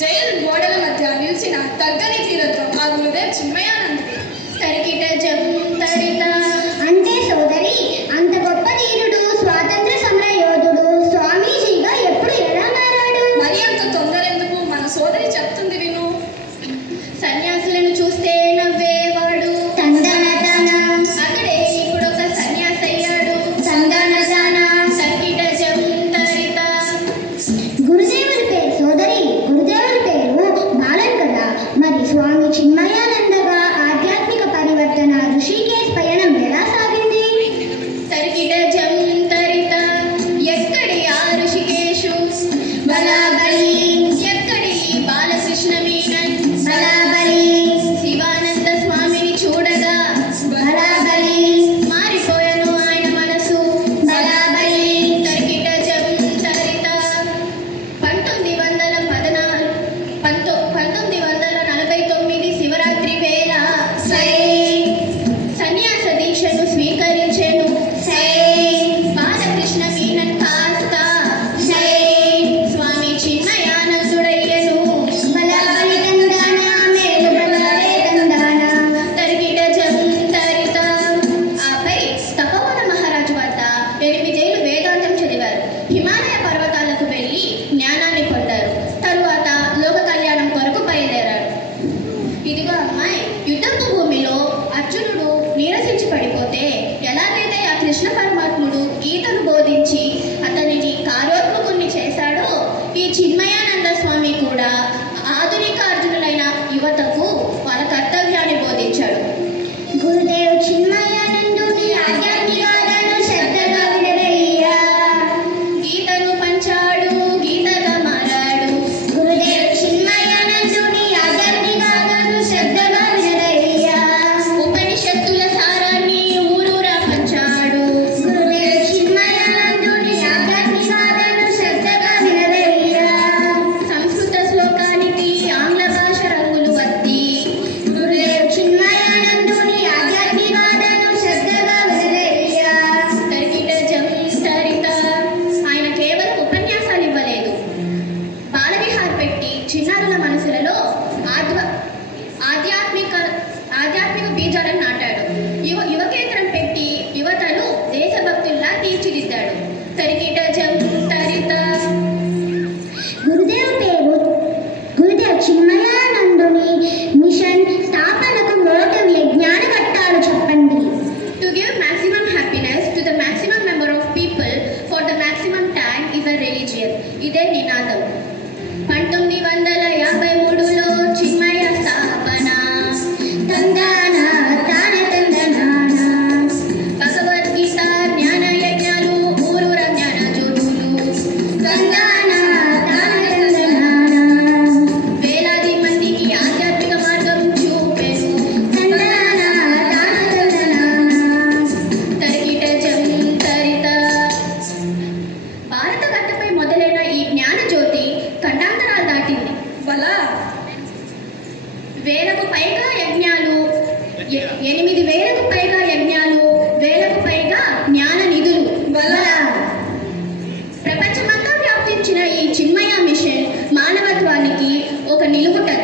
Jail గోడల మధ్య నిలిచిన తగ్గని తీరత్వం ఆ గురుదేవ్ చిన్మయానందది. తరికిట జంతరిత అంటే సోదరి, అంత గొప్ప ధీరుడు, స్వాతంత్ర సమర యోధుడు స్వామీజీగా ఎప్పుడు ఎలా మారాడు? మరి అంత తొందర ఎందుకు? మన సోదరి చెప్తుంది విను. సన్యాసులను చూస్తే నవ్వేవాడు, అతడే ఇప్పుడు ఒక సన్యాసి అయ్యాడు. తరికిట జంతరిత. గురుదేవుడి పేరు సోదరి, గురుదేవుడి పేరు బాలన్ కదా. మరి స్వామి చిన్మయానందగా ఆధ్యాత్మిక పరివర్తన ఋషికేశ్ పయనం ఎలా సాగింది? తరికిట జంతరిత. ఎక్కడి ఆ ఋషికేశు? బలాబలి. ఎక్కడి బాలకృష్ణ మీనన్? బలాబలి. శివానంద స్వామిని చూడగా బలాబలి. మారిపోయాను ఆయన మనసు బలాబలి. తరికిట జంతరిత. 1949 శివరాత్రి వేళ సన్యాస దీక్షను స్వీకరించెను. బాలకృష్ణ మీనన్ కాస్త స్వామి చిన్మయానందుడయ్యను. బలాబలి తందాన మేలు బలాలే తందాన. తరికిట జంతరిత. ఆపై తపోవన మహారాజు వద్ద 8 ఏళ్ళు వేదాంతం చదివారు. హిమాలయ పర్వతాలకు వెళ్ళి జ్ఞానాన్ని పొందారు. తరువాత లోక కళ్యాణం కొరకు బయలుదేరారు. ఇదిగో అమ్మాయి, యుద్ధపు భూమిలో అర్జునుడు నీరసించి పడిపోతే ఎలాగైతే ఆ కృష్ణ పరమాత్ముడు గీతను బోధించి అతనిని కార్యోత్ముకుని చేశాడో, ఈ చిన్మయానంద స్వామి కూడా ఆధునిక అర్జునులైన యువతకు వాళ్ళ కర్తవ్యాన్ని బోధించాడు. గురుదేవ్ చిన్మయానందుని ఆధ్యాత్మికాలను శ్రద్ధగా వినవయ్యా. గీతను పంచాడు, గీతగా మారాడు. గురుదేవ్ చిన్మయానందుని ఆధ్యాత్మికాలను శ్రద్ధగా వినవయ్యా. ఉపనిషత్తుల సారాన్ని ఊరూరా పంచాడు. గురుదేవ్ చిన్మయానందుని ఆధ్యాత్మికాలను శ్రద్ధగా వినవయ్యా. సంస్కృత శ్లోకానికి ఆంగ్ల భాష రంగులు వత్తి గురుదేవ్ చిన్మయానందుని ఆధ్యాత్మికాలను శ్రద్ధగా వినవయ్యా. తరికిట జంతరిత. ఆయన కేవలం ఉపన్యాసాలు ఇవ్వలేదు, బాలవిహార్ పెట్టి చిన్నారుల మనసులలో ఆధ్యాత్మిక బీజాలను నాటాడు. యువకేంద్రం పెట్టి యువతను దేశభక్తుల్లా తీర్చిదిద్దాడు. తరికిట జంతరిత. గురుదేవ్ చిన్మయానందుని మిషన్ స్థాపనకు మోటివ్ జ్ఞాన ఘట్టాలు చెప్పండి. To give maximum happiness to the maximum number of people for the maximum time is a religion. ఇదే నినాదం. 1953లో చిన్మయ స్థాపన. తందాన తాన తందనాన. భగవద్గీత జ్ఞాన యజ్ఞాలు, ఊరూర జ్ఞాన జ్యోతులు. తందాన తాన తందనాన. వేలాది మందికి ఆధ్యాత్మిక మార్గం చూపెను. తందాన తాన తందనాన. తరికిట జంతరిత. భారత గడ్డపై మొదలైన ఈ జ్ఞాన జ్యోతి ఖండాంతరాలు దాటింది. బలా 1000కు పైగా యజ్ఞాలు, 8000కు పైగా యజ్ఞాలు, 1000కు పైగా జ్ఞాన నిధులు. ప్రపంచమంతా వ్యాప్తించిన ఈ చిన్మయ మిషన్ మానవత్వానికి ఒక నిలువుటద్దు.